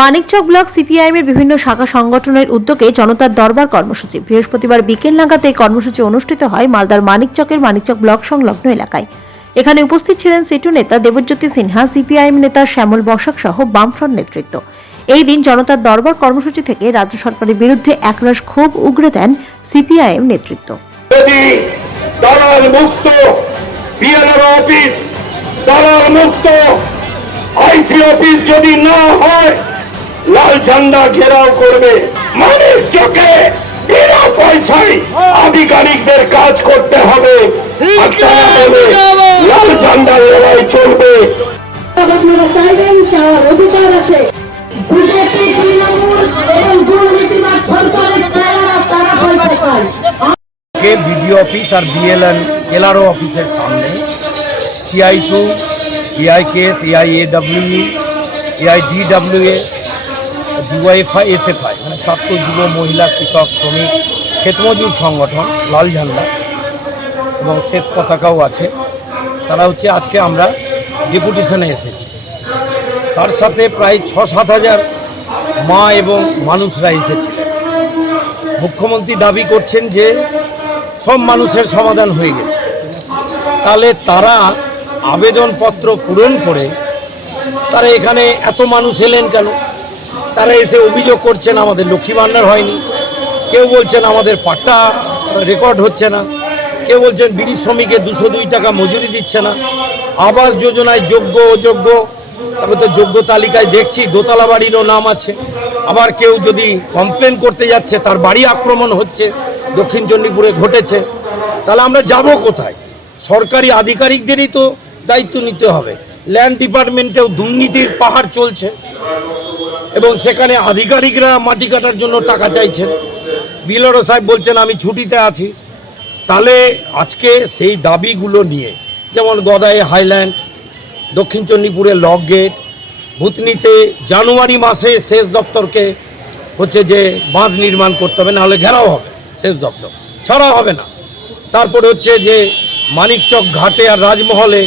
Manikchak block CPIM এর বিভিন্ন শাখা সংগঠনের উদ্যোগে জনতার দরবার কর্মসূচি। বৃহস্পতিবার বিকেল নাগাদ এই কর্মসূচি অনুষ্ঠিত হয় মালদার মানিকচকের মানিকচক ব্লক সংলগ্ন এলাকায়। এখানে উপস্থিত ছিলেন সিটু নেতা দেবজ্যোতি সিনহা, সিপিআইএম নেতা শ্যামল বসাক সহ বামফ্রন্ট নেতৃত্ব। এই দিন জনতার দরবার কর্মসূচি থেকে রাজ্য সরকারের বিরুদ্ধে একরাশ ক্ষোভ উগরে দেন সিপিআইএম নেতৃত্ব। দালাল মুক্ত অফিস, দালাল মুক্ত আইসি অফিস যদি না হয় লাল ঝান্ডা ঘেরাও করবে। মানিক চোখে বিনা পয়সায় আধিকারিকদের কাজ করতে হবে। লাল ঝান্ডা লড়াই চলবে। আপনারা চাইবেন চাওয়ার অধিকার আছে। বিজেপি তৃণমূল এবং দুর্নীতিবাদ সরকারের চায়না তারা পয়সা পায় কে বিডিও অফিস আর বিএলএন এলআরও অফিসের সামনে? CITU AIKS AI AW AIDWA DYFI SFI মানে ছাত্র, যুব, মহিলা, কৃষক, শ্রমিক, ক্ষেতমজুর সংগঠন লাল ঝান্ডা এবং শ্বেত পতাকাও আছে। তারা হচ্ছে আজকে আমরা ডেপুটেশনে এসেছি। তার সাথে প্রায় ছ সাত হাজার মা এবং মানুষরা এসেছিলেন মুখ্যমন্ত্রী দাবি করছেন যে সব মানুষের সমাধান হয়ে গেছে। তাহলে তারা আবেদনপত্র পূরণ করে তারা এখানে এত মানুষ এলেন কেন? তারা এসে অভিযোগ করছেন, আমাদের লক্ষ্মী ভাণ্ডার হয়নি। কেউ বলছেন আমাদের পাট্টা রেকর্ড হচ্ছে না। কেউ বলছেন বিড়ি শ্রমিকের দুশো দুই টাকা মজুরি দিচ্ছে না। আবাস যোজনায় যোগ্য, অযোগ্য তবে তো যোগ্য তালিকায় দেখছি দোতলা বাড়িরও নাম আছে। আবার কেউ যদি কমপ্লেন করতে যাচ্ছে, তার বাড়ি আক্রমণ হচ্ছে, দক্ষিণ চণ্ডীপুরে ঘটেছে। তাহলে আমরা যাব কোথায়? সরকারি আধিকারিকদেরই তো দায়িত্ব নিতে হবে। ল্যান্ড ডিপার্টমেন্টেও দুর্নীতির পাহাড় চলছে। এবং সেখানে আধিকারিকরা মাটি কাটার জন্য টাকা চাইছেন। বিলরো সাহেব বলছেন, আমি ছুটিতে আছি। তাহলে আজকে সেই দাবিগুলো নিয়ে, যেমন গদাই হাইল্যান্ড, দক্ষিণ চণ্ডীপুরে লক গেট, ভূতনিতে জানুয়ারি মাসে শেষ দপ্তরকে হচ্ছে যে বাঁধ নির্মাণ করতে হবে, নাহলে ঘেরাও হবে শেষ দপ্তর। ছাড়াও হবে না। তারপরে হচ্ছে যে মানিকচক ঘাটে আর রাজমহলে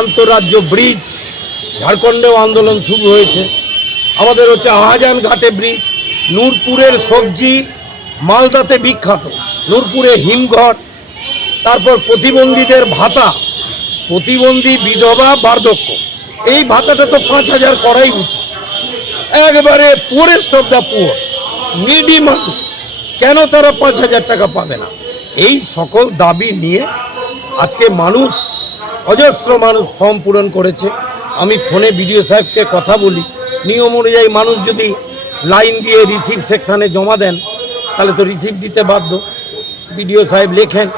আন্তঃরাজ্য ব্রিজ, ঝাড়খণ্ডেও আন্দোলন শুরু হয়েছে। আমাদের হচ্ছে আহাজান ঘাটে ব্রিজ, নূরপুরের সবজি মালদাতে বিখ্যাত, নূরপুরে হিমঘর, তারপর প্রতিবন্ধীদের ভাতা, প্রতিবন্ধী বিধবা বার্ধক্য। এই ভাতাটা তো পাঁচ হাজার করাই উচিত। একবারে purest of the poor needy মানুষ। কেন তারা পাঁচ হাজার টাকা পাবে না? এই সকল দাবি নিয়ে আজকে মানুষ, অজস্র মানুষ ফর্ম পূরণ করেছে। আমি ফোনে বিডিও সাহেবকে কথা বলি। নিয়ম অনুযায়ী মানুষ যদি লাইন দিয়ে রিসিভ সেকশানে জমা দেন, তাহলে তো রিসিভ দিতে বাধ্য। বিডিও সাহেব লেখেন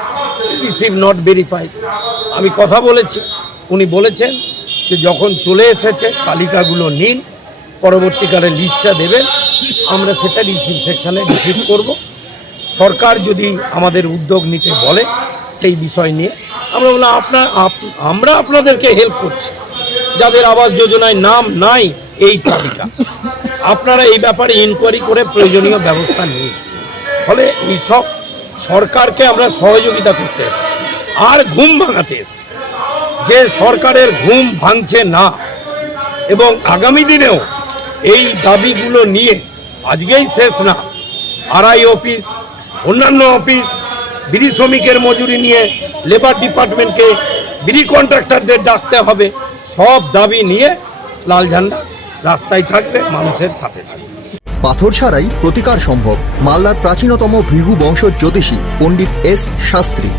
রিসিভ নট ভেরিফাইড আমি কথা বলেছি, উনি বলেছেন যে যখন চলে এসেছে, তালিকাগুলো নিন, পরবর্তীকালে লিস্টটা দেবেন, আমরা সেটা রিসিভ সেকশানে রিসিভ করব। সরকার যদি আমাদের উদ্যোগ নিতে বলে, সেই বিষয় নিয়ে আমরা বললাম, আপনার, আপ- আমরা আপনাদেরকে হেল্প করছি। যাদের আবাস যোজনায় নাম নাই এই তালিকা। আপনারা এই ব্যাপারে ইনকোয়ারি করে প্রয়োজনীয় ব্যবস্থা নিন। ফলে এইসব সরকারকে আমরা সহযোগিতা করতে এসেছি। আর ঘুম ভাঙাতে এসেছি। যে সরকারের ঘুম ভাঙছে না, এবং আগামী দিনেও এই দাবিগুলো নিয়ে আজকেই শেষ না, আরআই অফিস, অন্যান্য অফিস, বিড়ি শ্রমিকের মজুরি নিয়ে লেবার ডিপার্টমেন্টকে বিড়ি কন্ট্রাক্টরদের ডাকতে হবে, সব দাবি নিয়ে লাল ঝান্ডা রাস্তায় থাকবে, মানুষের সাথে থাকবে। পাথর ছাড়াই প্রতিকার সম্ভব মালদার প্রাচীনতম ভৃহু বংশ জ্যোতিষী পণ্ডিত এস শাস্ত্রী।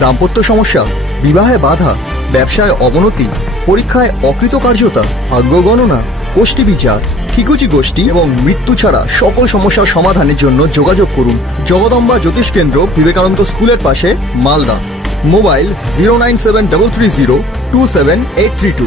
দাম্পত্য সমস্যা, বিবাহে বাধা, ব্যবসায় অবনতি, পরীক্ষায় অকৃতকার্যতা, ভাগ্য গণনা গোষ্ঠী বিচার, ঠিকুচি গোষ্ঠী এবং মৃত্যু ছাড়া সকল সমস্যার সমাধানের জন্য যোগাযোগ করুন জগদম্বা জ্যোতিষ কেন্দ্র বিবেকানন্দ স্কুলের পাশে, Malda. Mobile zero nine seven double three zero two seven eight three two.